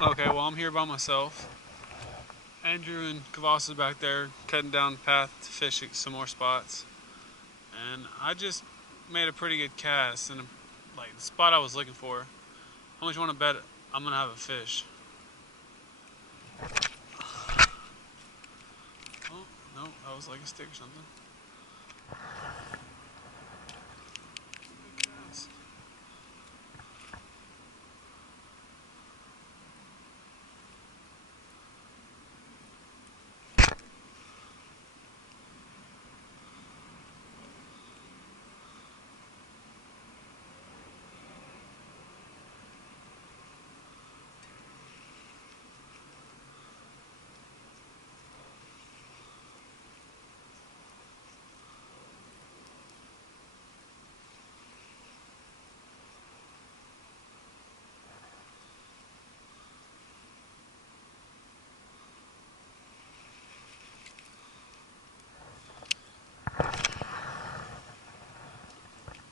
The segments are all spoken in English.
Okay, well I'm here by myself. Andrew and Kavas is back there cutting down the path to fish at some more spots. And I just made a pretty good cast and like the spot I was looking for. How much you want to bet I'm gonna have a fish? Oh, no, that was like a stick or something. Good cast.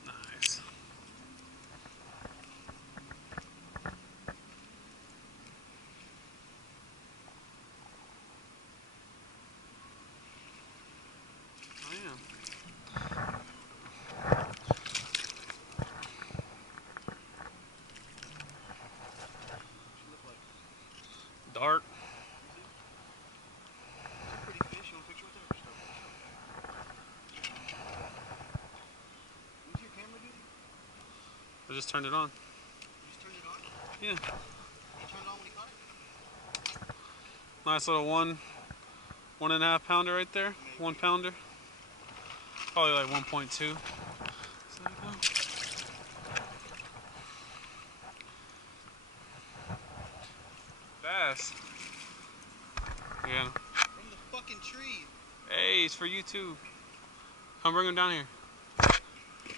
Nice. Oh yeah. Dark. Pretty fish. You want a picture with it or when's your camera duty? I just turned it on. You just turned it on? Yeah. You turned it on when you caught it? Nice little 1.5 pounder right there. Maybe. 1 pounder. Probably like 1.2. Bass. Yeah. From the fucking tree. Hey, it's for you too. Come bring him down here.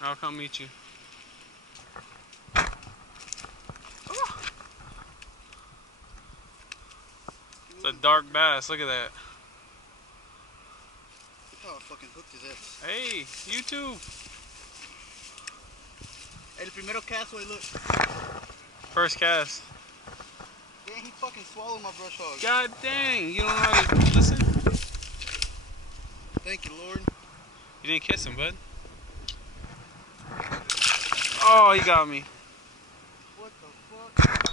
I'll come meet you. It's a dark bass. Look at that. Look how fucking hooked is this. Hey, you too. El primero cast, way look. First cast. Dang, he fucking swallowed my brush hog. God dang, you don't know how to listen? Thank you, Lord. You didn't kiss him, bud. Oh, he got me. What the fuck?